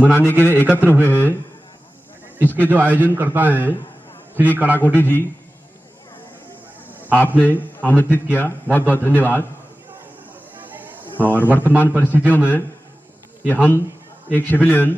मनाने के लिए एकत्र हुए हैं। इसके जो आयोजन करता है श्री कड़ाकोटी जी, आपने आमंत्रित किया, बहुत बहुत धन्यवाद। और वर्तमान परिस्थितियों में ये हम एक सिविलियन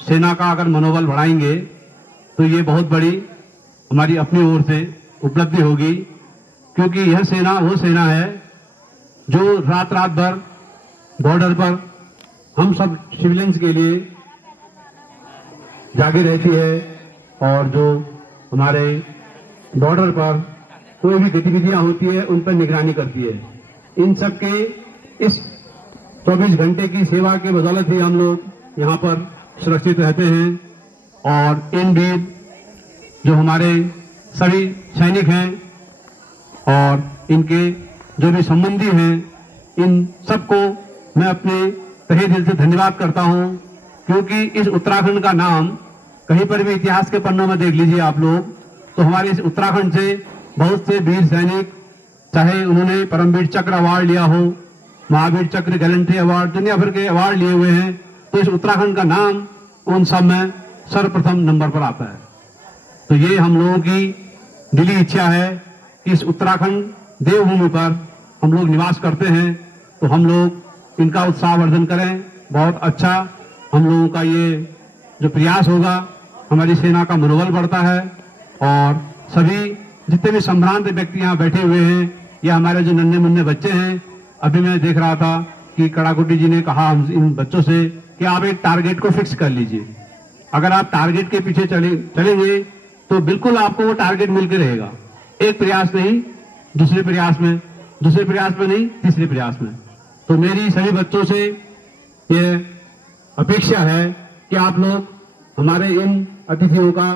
सेना का अगर मनोबल बढ़ाएंगे तो ये बहुत बड़ी हमारी अपनी ओर से उपलब्धि होगी, क्योंकि यह सेना वो सेना है जो रात रात भर बॉर्डर पर हम सब सिविलियंस के लिए जागी रहती है और जो हमारे बॉर्डर पर कोई भी गतिविधियां होती है उन पर निगरानी करती है। इन सब के इस 24 घंटे की सेवा के बदौलत ही हम लोग यहाँ पर सुरक्षित रहते हैं। और इन वीर जो हमारे सभी सैनिक हैं और इनके जो भी संबंधी हैं, इन सबको मैं अपने तहे दिल से धन्यवाद करता हूं, क्योंकि इस उत्तराखंड का नाम कहीं पर भी इतिहास के पन्नों में देख लीजिए आप लोग, तो हमारे इस उत्तराखंड से बहुत से वीर सैनिक, चाहे उन्होंने परमवीर चक्र अवार्ड लिया हो, महावीर चक्र, गैलेंट्री अवार्ड, दुनिया भर के अवार्ड लिए हुए हैं, तो इस उत्तराखंड का नाम उन सब में सर्वप्रथम नंबर पर आता है। तो ये हम लोगों की दिली इच्छा है कि इस उत्तराखंड देवभूमि पर हम लोग निवास करते हैं, तो हम लोग इनका उत्साहवर्धन करें। बहुत अच्छा हम लोगों का ये जो प्रयास होगा, हमारी सेना का मनोबल बढ़ता है। और सभी जितने भी संभ्रांत व्यक्ति यहाँ बैठे हुए हैं, या हमारे जो नन्हे मुन्ने बच्चे हैं, अभी मैं देख रहा था कि कड़ाकोटी जी ने कहा हम इन बच्चों से कि आप एक टारगेट को फिक्स कर लीजिए। अगर आप टारगेट के पीछे चलेंगे तो बिल्कुल आपको वो टारगेट मिल के रहेगा। एक प्रयास नहीं, दूसरे प्रयास में, दूसरे प्रयास में नहीं, तीसरे प्रयास में। तो मेरी सभी बच्चों से ये अपेक्षा है कि आप लोग हमारे इन अतिथियों का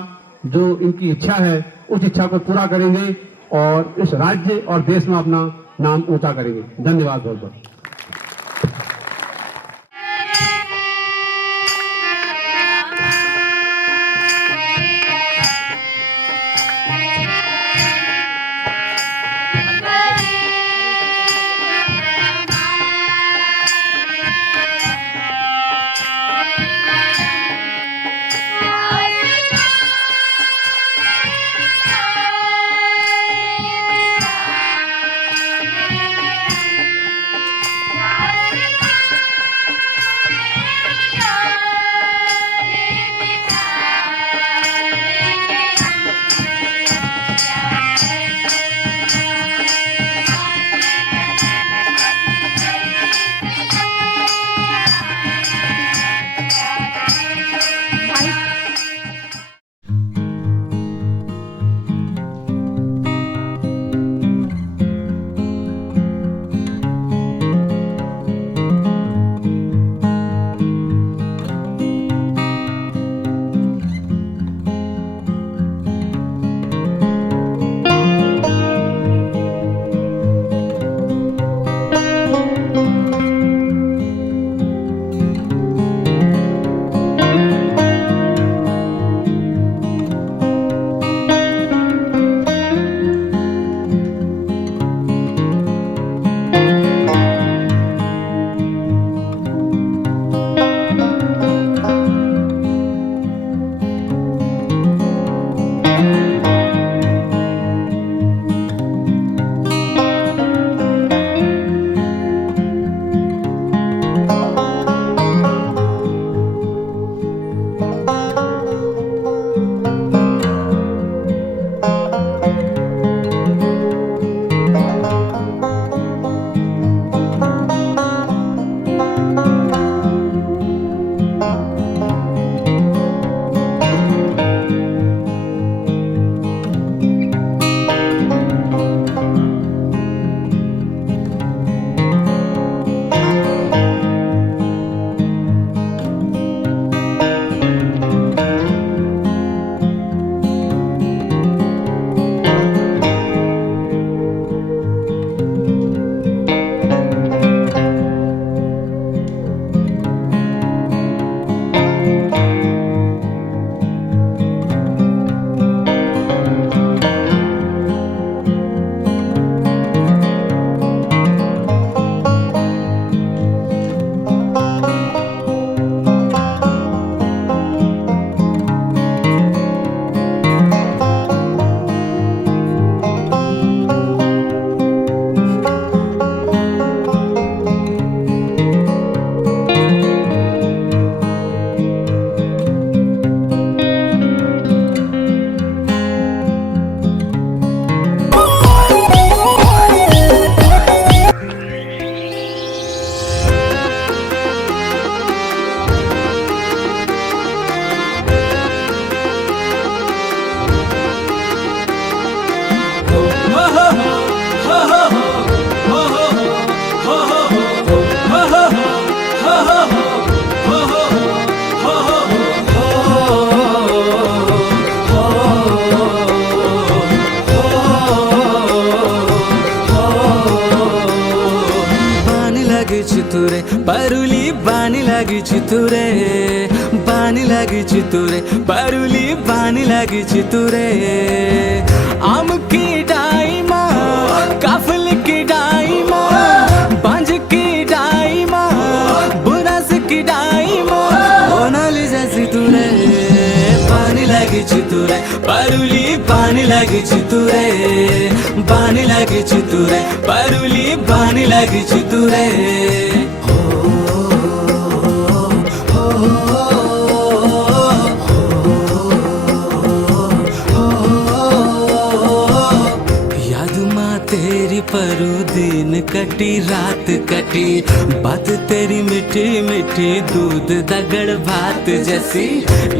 जो इनकी इच्छा है उस इच्छा को पूरा करेंगे और इस राज्य और देश में अपना नाम ऊंचा करेंगे। धन्यवाद बहुत बहुत। ପାରୁଲି ବାନି ଲାଗିଛି ତୁରେ ବାନି ଲାଗିଛି ତୁରେ ପାରୁଲି ବାନି ଲାଗିଛି ତୁରେ आम की डाइमा काफिल की डाइमा बांझ की डाइमा बुरास की डाइमा ओनाली जैसी तुरे पानी लगी तुरे पारुली पानी लगी तुरे पानी लगी तुरे पारुली पानी लगी तुरे तेरी परू दिन कटी रात कटी बात तेरी मीठी मीठी दूध दगड़ भात जैसी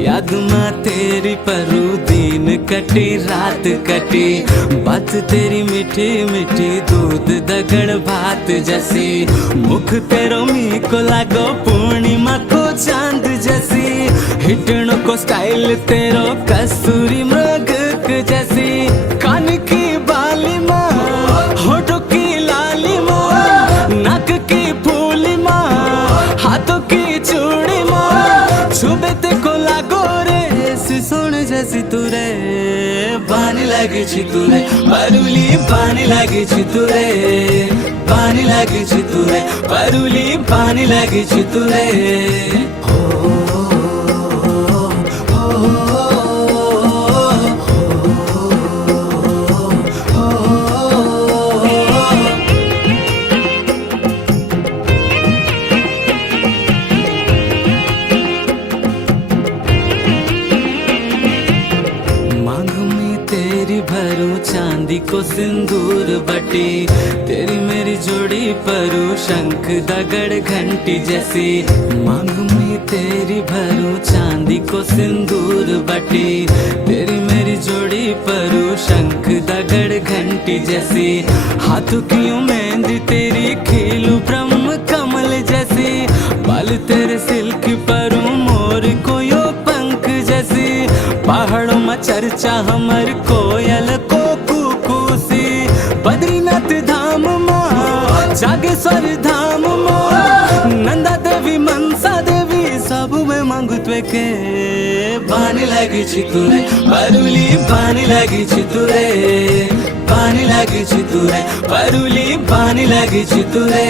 याद माँ तेरी परू दिन कटी रात कटी बात तेरी मीठी मीठी दूध दगड़ भात जैसी मुख तेरो मी को लागो पूर्णिमा को चांद जैसी हिटणों को स्टाइल तेरो कस्तूरी मृग जैसी कान की बाली माँ होठों की लाली माँ नाक की फूली माँ हाथों की चूड़ी माँ छुबे ते को लागो रे सिसोने जैसी तुरे पानी लगी तुरे पारुली पानी लगी तुरे पानी लगी तुरे पारुली पानी लगी तुरे चांदी को सिंदूर बटी तेरी मेरी जोड़ी परू शंख दगड़ घंटी जैसी मांग में तेरी भरू चांदी को सिंदूर बटी तेरी मेरी जोड़ी परू शंख दगड़ घंटी जैसी हाथों की मेहंदी तेरी खिलू ब्रह्म कमल जैसी बाल तेरे सिल्क परू मोर को यो पंख जैसी पहाड़ों में चर्चा हमर कोयल को बद्रीनाथ धाम माँ जागेश्वर धाम माँ नंदा देवी मनसा देवी सब में मांगू त्वे के पानी लगी तुरे पारुली पानी लगी तुरे पानी लगी तुरे पारुली पानी लगी तुरे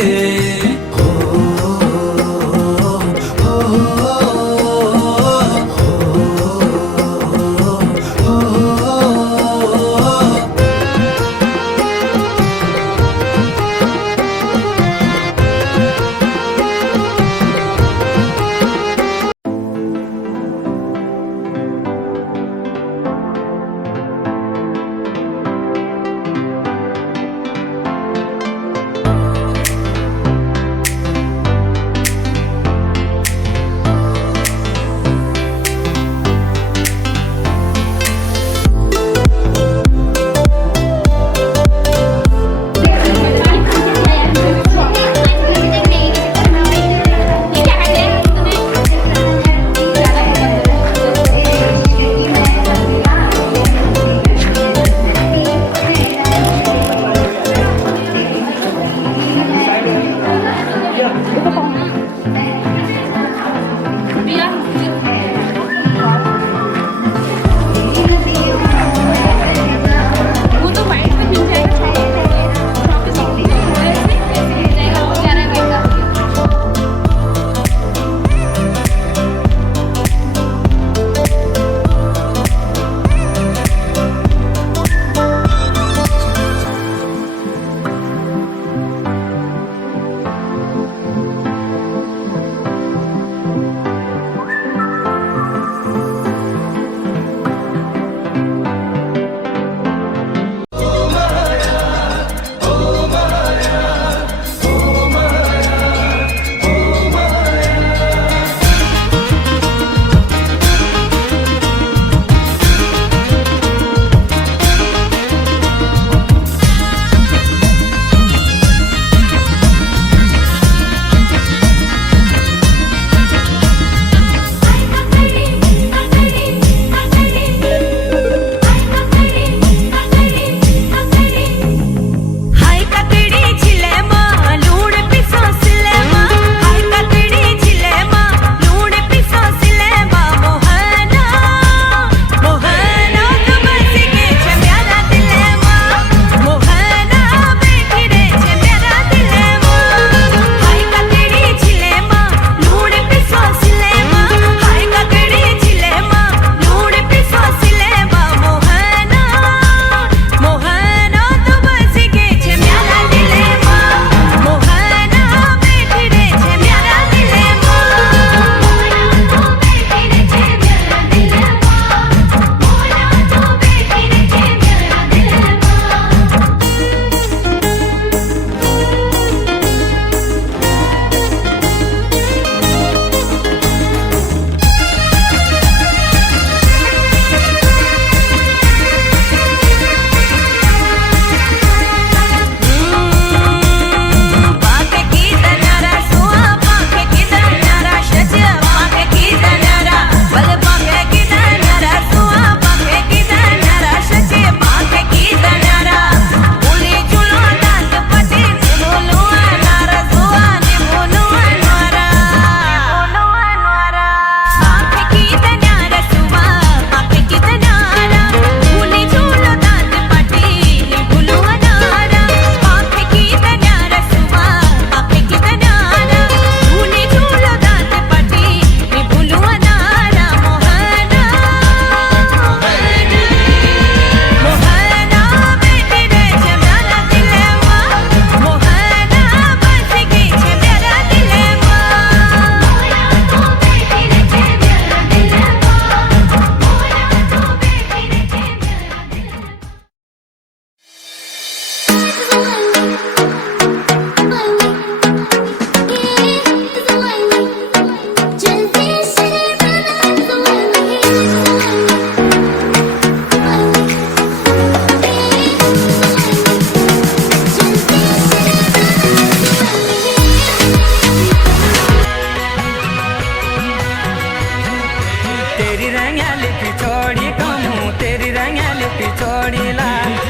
तेरी रंगली पिछोड़ी कमू तेरी रंगली पिछोड़ी ला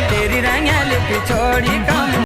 तेरी रंगली पिछोड़ी कमू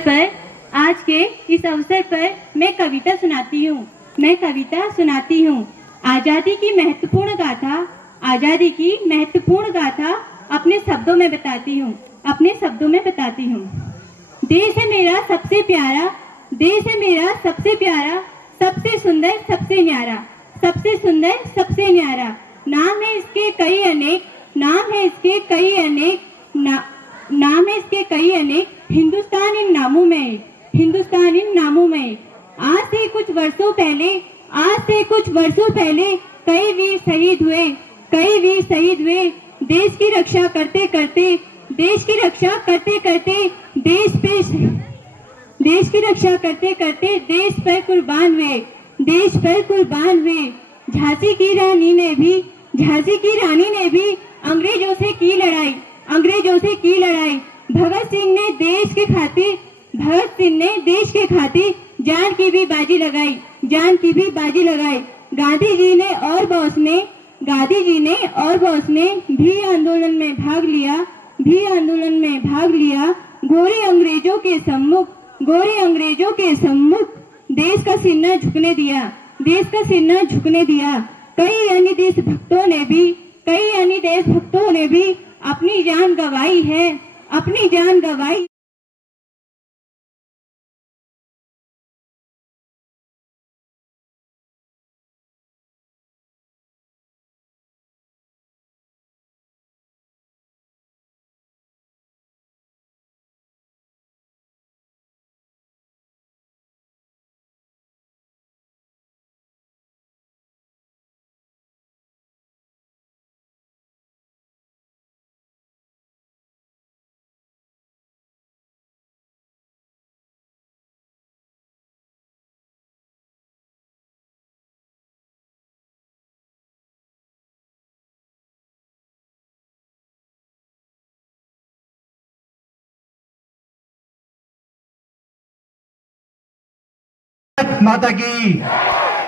पर आज के इस अवसर पर मैं कविता सुनाती हूँ। आजादी की महत्वपूर्ण गाथा अपने शब्दों में बताती हूँ। देश है मेरा सबसे प्यारा, सबसे सुंदर, सबसे न्यारा। नाम है इसके कई अनेक, हिंदुस्तान इन नामों में। आज से कुछ वर्षों पहले कई वीर शहीद हुए। देश की रक्षा करते करते देश पर कुर्बान हुए। झांसी की रानी ने भी अंग्रेजों से की लड़ाई। भगत सिंह ने देश के खातिर जान की भी बाजी लगाई। गांधी जी ने और बोस ने भी आंदोलन में भाग लिया। गोरे अंग्रेजों के सम्मुख देश का सिर न झुकने दिया। कई अन्य देशभक्तों ने भी अपनी जान गंवाई।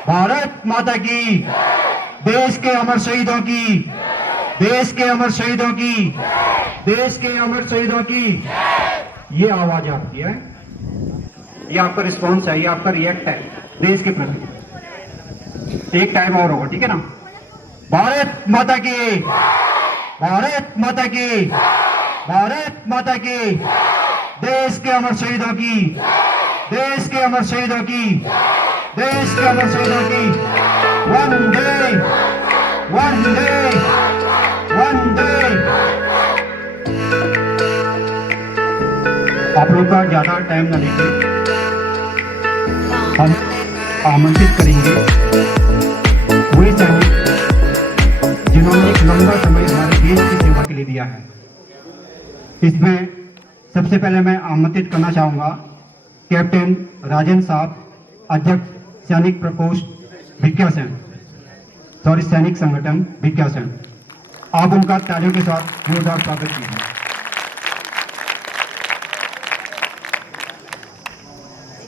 भारत माता की, देश के अमर शहीदों की। ये आवाज आपकी है, ये आपका रिस्पॉन्स है, ये आपका रिएक्ट है देश के प्रति। एक टाइम और होगा, ठीक है ना? भारत माता की, भारत माता की, भारत माता की। देश के अमर शहीदों की, देश के अमर शहीदों की, देश के अमर शहीदों की। वंदे वंदे वंदे। आप लोग का ज्यादा टाइम न लेके हम आमंत्रित करेंगे वही सैनिक जिन्होंने एक लंबा समय हमारे देश की सेवा के लिए दिया है। इसमें सबसे पहले मैं आमंत्रित करना चाहूंगा कैप्टन राजेंद्र साहब, अध्यक्ष सैनिक प्रकोष्ठ भिक्यासैन, सैनिक संगठन भिक्यासैन। आप उनका तालियों के साथ जोरदार स्वागत कीजिए।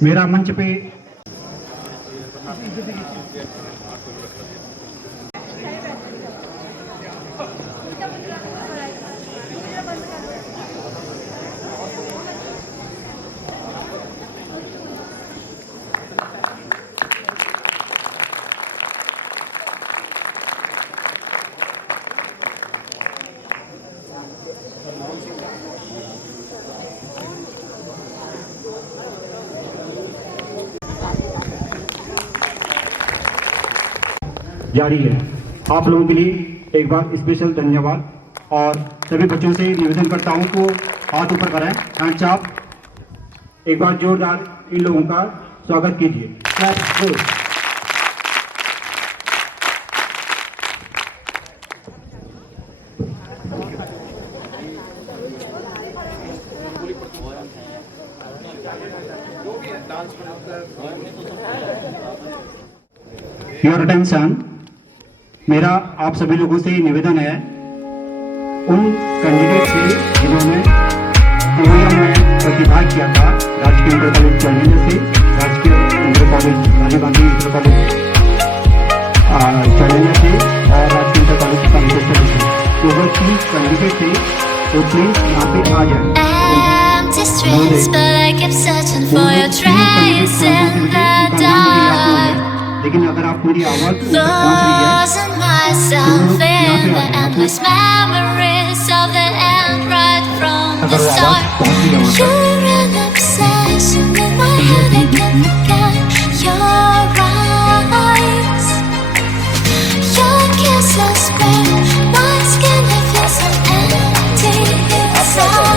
मेरा मंच पे जारी है। आप लोगों के लिए एक बार स्पेशल धन्यवाद और सभी बच्चों से निवेदन करता हूं को हाथ ऊपर कराएं, हैंड्स अप। एक बार जोरदार इन लोगों का स्वागत कीजिए। योर अटेंशन, मेरा आप सभी लोगों से निवेदन है, उन कैंडिडेट से जिन्होंने OEM में प्रतिभाग किया था, राजकीय इंटर कॉलेज चैलेंजर से, राजकीय inter college Rajiv Gandhi inter college चैलेंजर से और राजकीय इंटर कॉलेज कॉम्पिटिशन से, केवल 30 कैंडिडेट थे, तो प्लीज यहाँ पे आ जाए। keep searching for your trace in the dark. लेकिन अगर आप मेरी आवाज Losing myself in the endless memories of the end right from the start. You're an obsession in my head, I can't forget your eyes. Your kiss so square, my skin, I feel so empty inside.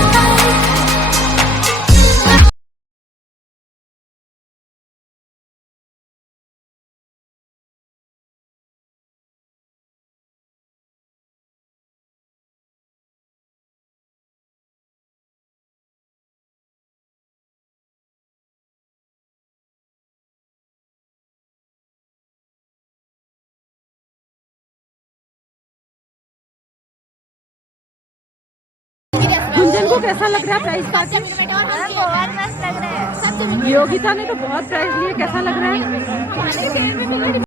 Gunjan को कैसा लग रहा है price party? बहुत मस्त लग रहा है। योगिता ने तो बहुत प्राइस लिए, कैसा लग रहा है?